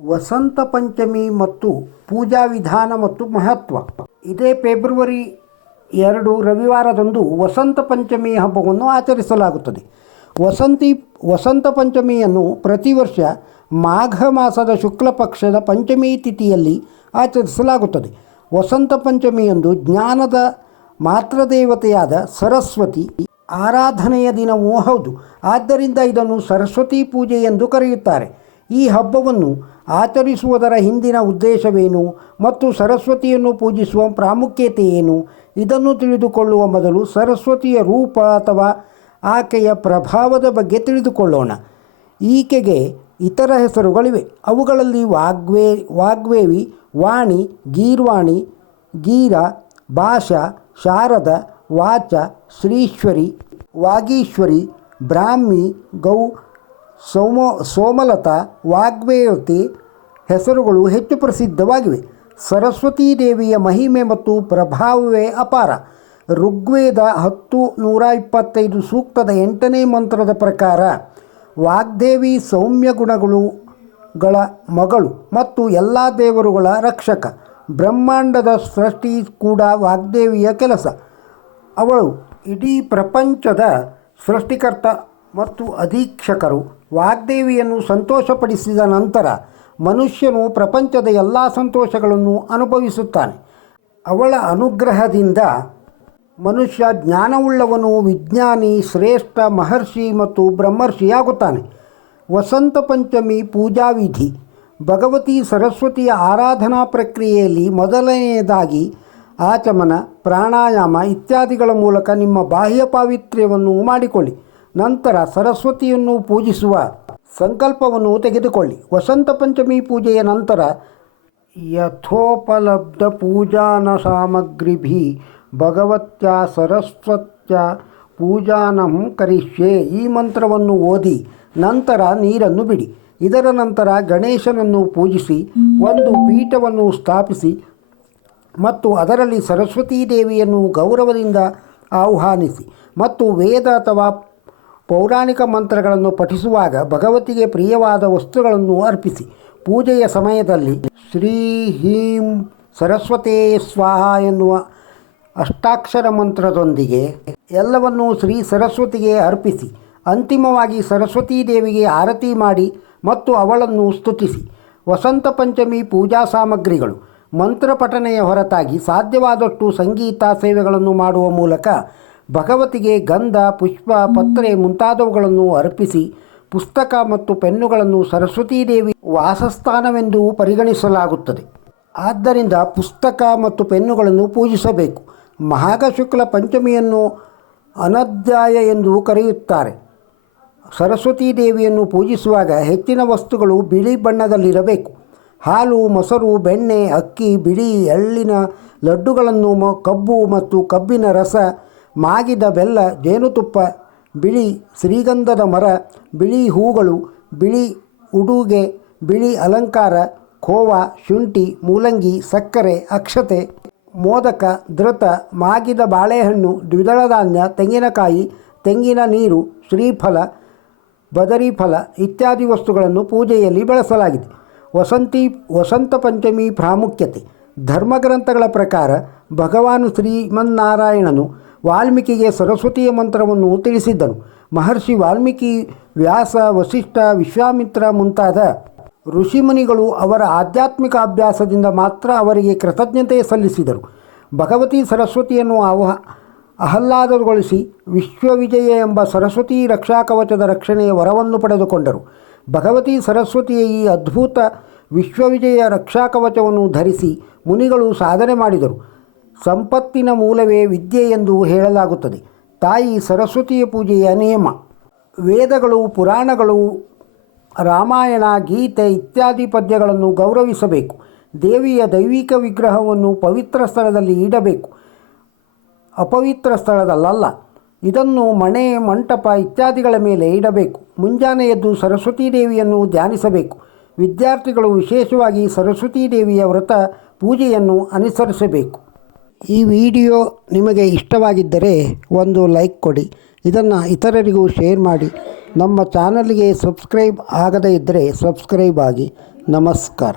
ವಸಂತ ಪಂಚಮಿ ಮತ್ತು ಪೂಜಾ ವಿಧಾನ ಮತ್ತು ಮಹತ್ವ. ಇದೇ ಫೆಬ್ರವರಿ 2 ರವಿವಾರದಂದು ವಸಂತ ಪಂಚಮಿ ಹಬ್ಬವನ್ನು ಆಚರಿಸಲಾಗುತ್ತದೆ. ವಸಂತ ಪಂಚಮಿಯನ್ನು ಪ್ರತಿ ವರ್ಷ ಮಾಘ ಮಾಸದ ಶುಕ್ಲ ಪಕ್ಷದ ಪಂಚಮಿ ತಿಥಿಯಲ್ಲಿ ಆಚರಿಸಲಾಗುತ್ತದೆ. ವಸಂತ ಪಂಚಮಿಯಂದು ಜ್ಞಾನದ ಮಾತೃದೇವತೆಯಾದ ಸರಸ್ವತಿ ಆರಾಧನೆಯ ದಿನವೂ ಹೌದು. ಆದ್ದರಿಂದ ಇದನ್ನು ಸರಸ್ವತಿ ಪೂಜೆ ಎಂದು ಕರೆಯುತ್ತಾರೆ. ಈ ಹಬ್ಬವನ್ನು ಆಚರಿಸುವುದರ ಹಿಂದಿನ ಉದ್ದೇಶವೇನು ಮತ್ತು ಸರಸ್ವತಿಯನ್ನು ಪೂಜಿಸುವ ಪ್ರಾಮುಖ್ಯತೆ ಏನು, ಇದನ್ನು ತಿಳಿದುಕೊಳ್ಳುವ ಮೊದಲು ಸರಸ್ವತಿಯ ರೂಪ ಅಥವಾ ಆಕೆಯ ಪ್ರಭಾವದ ಬಗ್ಗೆ ತಿಳಿದುಕೊಳ್ಳೋಣ. ಈಕೆಗೆ ಇತರ ಹೆಸರುಗಳಿವೆ. ಅವುಗಳಲ್ಲಿ ವಾಗ್ವೇವಿ, ವಾಣಿ, ಗೀರ್ವಾಣಿ, ಗೀರ, ಭಾಷಾ, ಶಾರದ, ವಾಚ, ಶ್ರೀಶ್ವರಿ, ವಾಗೀಶ್ವರಿ, ಬ್ರಾಹ್ಮಿ, ಗೌ, ಸೋಮಲತಾ, ವಾಗ್ವೇವತಿ ಹೆಸರುಗಳು ಹೆಚ್ಚು ಪ್ರಸಿದ್ಧವಾಗಿವೆ. ಸರಸ್ವತೀ ದೇವಿಯ ಮಹಿಮೆ ಮತ್ತು ಪ್ರಭಾವವೇ ಅಪಾರ. ಋಗ್ವೇದ 10:125 ಸೂಕ್ತದ 8ನೇ ಮಂತ್ರದ ಪ್ರಕಾರ ವಾಗ್ದೇವಿ ಸೌಮ್ಯ ಗುಣಗಳ ಮಗಳು ಮತ್ತು ಎಲ್ಲ ದೇವರುಗಳ ರಕ್ಷಕ. ಬ್ರಹ್ಮಾಂಡದ ಸೃಷ್ಟಿ ಕೂಡ ವಾಗ್ದೇವಿಯ ಕೆಲಸ. ಅವಳು ಇಡೀ ಪ್ರಪಂಚದ ಸೃಷ್ಟಿಕರ್ತ ಮತ್ತು ಅಧೀಕ್ಷಕರು. ವಾಗ್ದೇವಿಯನ್ನು ಸಂತೋಷಪಡಿಸಿದ ನಂತರ ಮನುಷ್ಯನು ಪ್ರಪಂಚದ ಎಲ್ಲ ಸಂತೋಷಗಳನ್ನು ಅನುಭವಿಸುತ್ತಾನೆ. ಅವಳ ಅನುಗ್ರಹದಿಂದ ಮನುಷ್ಯ ಜ್ಞಾನವುಳ್ಳವನು, ವಿಜ್ಞಾನಿ, ಶ್ರೇಷ್ಠ ಮಹರ್ಷಿ ಮತ್ತು ಬ್ರಹ್ಮರ್ಷಿಯಾಗುತ್ತಾನೆ. ವಸಂತ ಪಂಚಮಿ ಪೂಜಾ ವಿಧಿ. ಭಗವತಿ ಸರಸ್ವತಿಯ ಆರಾಧನಾ ಪ್ರಕ್ರಿಯೆಯಲ್ಲಿ ಮೊದಲನೆಯದಾಗಿ ಆಚಮನ, ಪ್ರಾಣಾಯಾಮ ಇತ್ಯಾದಿಗಳ ಮೂಲಕ ನಿಮ್ಮ ಬಾಹ್ಯ ಪಾವಿತ್ರ್ಯವನ್ನು ಮಾಡಿಕೊಳ್ಳಿ. ನಂತರ ಸರಸ್ವತಿಯನ್ನು ಪೂಜಿಸುವ ಸಂಕಲ್ಪವನ್ನು ತೆಗೆದುಕೊಳ್ಳಿ. ವಸಂತ ಪಂಚಮಿ ಪೂಜೆಯ ನಂತರ ಯಥೋಪಲಬ್ಧ ಪೂಜಾನ ಸಾಮಗ್ರಿಭಿ ಭಗವತ್ಯ ಸರಸ್ವತ್ಯ ಪೂಜಾನಂ ಕರಿಷ್ಯೆ ಈ ಮಂತ್ರವನ್ನು ಓದಿ ನಂತರ ನೀರನ್ನು ಬಿಡಿ. ಇದರ ನಂತರ ಗಣೇಶನನ್ನು ಪೂಜಿಸಿ ಒಂದು ಪೀಠವನ್ನು ಸ್ಥಾಪಿಸಿ ಮತ್ತು ಅದರಲ್ಲಿ ಸರಸ್ವತೀ ದೇವಿಯನ್ನು ಗೌರವದಿಂದ ಆಹ್ವಾನಿಸಿ ಮತ್ತು ವೇದ ಅಥವಾ ಪೌರಾಣಿಕ ಮಂತ್ರಗಳನ್ನು ಪಠಿಸುವಾಗ ಭಗವತಿಗೆ ಪ್ರಿಯವಾದ ವಸ್ತುಗಳನ್ನು ಅರ್ಪಿಸಿ. ಪೂಜೆಯ ಸಮಯದಲ್ಲಿ ಶ್ರೀ ಹೀಂ ಸರಸ್ವತೇ ಸ್ವಾಹ ಎನ್ನುವ ಅಷ್ಟಾಕ್ಷರ ಮಂತ್ರದೊಂದಿಗೆ ಎಲ್ಲವನ್ನೂ ಶ್ರೀ ಸರಸ್ವತಿಗೆ ಅರ್ಪಿಸಿ. ಅಂತಿಮವಾಗಿ ಸರಸ್ವತೀ ದೇವಿಗೆ ಆರತಿ ಮಾಡಿ ಮತ್ತು ಅವಳನ್ನು ಸ್ತುತಿಸಿ. ವಸಂತ ಪಂಚಮಿ ಪೂಜಾ ಸಾಮಗ್ರಿಗಳು. ಮಂತ್ರ ಪಠನೆಯ ಹೊರತಾಗಿ ಸಾಧ್ಯವಾದಷ್ಟು ಸಂಗೀತ ಸೇವೆಗಳನ್ನು ಮಾಡುವ ಮೂಲಕ ಭಗವತಿಗೆ ಗಂಧ, ಪುಷ್ಪ, ಪತ್ರೆ ಮುಂತಾದವುಗಳನ್ನು ಅರ್ಪಿಸಿ. ಪುಸ್ತಕ ಮತ್ತು ಪೆನ್ನುಗಳನ್ನು ಸರಸ್ವತೀ ದೇವಿ ವಾಸಸ್ಥಾನವೆಂದು ಪರಿಗಣಿಸಲಾಗುತ್ತದೆ. ಆದ್ದರಿಂದ ಪುಸ್ತಕ ಮತ್ತು ಪೆನ್ನುಗಳನ್ನು ಪೂಜಿಸಬೇಕು. ಮಾಘ ಶುಕ್ಲ ಪಂಚಮಿಯನ್ನು ಅನಧ್ಯಾಯ ಎಂದು ಕರೆಯುತ್ತಾರೆ. ಸರಸ್ವತೀ ದೇವಿಯನ್ನು ಪೂಜಿಸುವಾಗ ಹೆಚ್ಚಿನ ವಸ್ತುಗಳು ಬಿಳಿ ಬಣ್ಣದಲ್ಲಿರಬೇಕು. ಹಾಲು, ಮೊಸರು, ಬೆಣ್ಣೆ, ಅಕ್ಕಿ, ಬಿಳಿ ಎಳ್ಳಿನ ಲಡ್ಡುಗಳನ್ನು, ಕಬ್ಬು ಮತ್ತು ಕಬ್ಬಿನ ರಸ, ಮಾಗಿದ ಬೆಲ್ಲ, ಜೇನುತುಪ್ಪ, ಬಿಳಿ ಶ್ರೀಗಂಧದ ಮರ, ಬಿಳಿ ಹೂಗಳು, ಬಿಳಿ ಉಡುಗೆ, ಬಿಳಿ ಅಲಂಕಾರ, ಖೋವಾ, ಶುಂಠಿ, ಮೂಲಂಗಿ, ಸಕ್ಕರೆ, ಅಕ್ಷತೆ, ಮೋದಕ, ಧೃತ, ಮಾಗಿದ ಬಾಳೆಹಣ್ಣು, ದ್ವಿದಳ ಧಾನ್ಯ, ತೆಂಗಿನಕಾಯಿ, ತೆಂಗಿನ ನೀರು, ಶ್ರೀಫಲ, ಬದರಿ ಫಲ ಇತ್ಯಾದಿ ವಸ್ತುಗಳನ್ನು ಪೂಜೆಯಲ್ಲಿ ಬಳಸಲಾಗಿದೆ. ವಸಂತ ಪಂಚಮಿ ಪ್ರಾಮುಖ್ಯತೆ. ಧರ್ಮಗ್ರಂಥಗಳ ಪ್ರಕಾರ ಭಗವಾನ್ ಶ್ರೀಮನ್ನಾರಾಯಣನು ವಾಲ್ಮೀಕಿಗೆ ಸರಸ್ವತಿಯ ಮಂತ್ರವನ್ನು ತಿಳಿಸಿದ್ದನು. ಮಹರ್ಷಿ ವಾಲ್ಮೀಕಿ, ವ್ಯಾಸ, ವಸಿಷ್ಠ, ವಿಶ್ವಾಮಿತ್ರ ಮುಂತಾದ ಋಷಿಮುನಿಗಳು ಅವರ ಆಧ್ಯಾತ್ಮಿಕ ಅಭ್ಯಾಸದಿಂದ ಮಾತ್ರ ಅವರಿಗೆ ಕೃತಜ್ಞತೆ ಸಲ್ಲಿಸಿದರು. ಭಗವತಿ ಸರಸ್ವತಿಯನ್ನು ಆಹ್ಲಾದಗೊಳಿಸಿ ವಿಶ್ವವಿಜಯ ಎಂಬ ಸರಸ್ವತಿ ರಕ್ಷಾಕವಚದ ರಕ್ಷಣೆಯ ವರವನ್ನು ಪಡೆದುಕೊಂಡರು. ಭಗವತಿ ಸರಸ್ವತಿಯ ಈ ಅದ್ಭುತ ವಿಶ್ವವಿಜಯ ರಕ್ಷಾಕವಚವನ್ನು ಧರಿಸಿ ಮುನಿಗಳು ಸಾಧನೆ ಮಾಡಿದರು. ಸಂಪತ್ತಿನ ಮೂಲವೇ ವಿದ್ಯೆ ಎಂದು ಹೇಳಲಾಗುತ್ತದೆ. ತಾಯಿ ಸರಸ್ವತಿಯ ಪೂಜೆಯ ನಿಯಮ. ವೇದಗಳು, ಪುರಾಣಗಳು, ರಾಮಾಯಣ, ಗೀತೆ ಇತ್ಯಾದಿ ಪದ್ಯಗಳನ್ನು ಗೌರವಿಸಬೇಕು. ದೇವಿಯ ದೈವಿಕ ವಿಗ್ರಹವನ್ನು ಪವಿತ್ರ ಸ್ಥಳದಲ್ಲಿ ಇಡಬೇಕು, ಅಪವಿತ್ರ ಸ್ಥಳದಲ್ಲ. ಇದನ್ನು ಮಣೆ, ಮಂಟಪ ಇತ್ಯಾದಿಗಳ ಮೇಲೆ ಇಡಬೇಕು. ಮುಂಜಾನೆ ಎದ್ದು ಸರಸ್ವತೀ ದೇವಿಯನ್ನು ಧ್ಯಾನಿಸಬೇಕು. ವಿದ್ಯಾರ್ಥಿಗಳು ವಿಶೇಷವಾಗಿ ಸರಸ್ವತೀ ದೇವಿಯ ವ್ರತ ಪೂಜೆಯನ್ನು ಅನುಸರಿಸಬೇಕು. ಈ ವಿಡಿಯೋ ನಿಮಗೆ ಇಷ್ಟವಾಗಿದ್ದರೆ ಒಂದು ಲೈಕ್ ಕೊಡಿ. ಇದನ್ನು ಇತರರಿಗೂ ಶೇರ್ ಮಾಡಿ. ನಮ್ಮ ಚಾನಲ್ಗೆ ಸಬ್ಸ್ಕ್ರೈಬ್ ಆಗದೇ ಇದ್ದರೆ ಸಬ್ಸ್ಕ್ರೈಬ್ ಆಗಿ. ನಮಸ್ಕಾರ.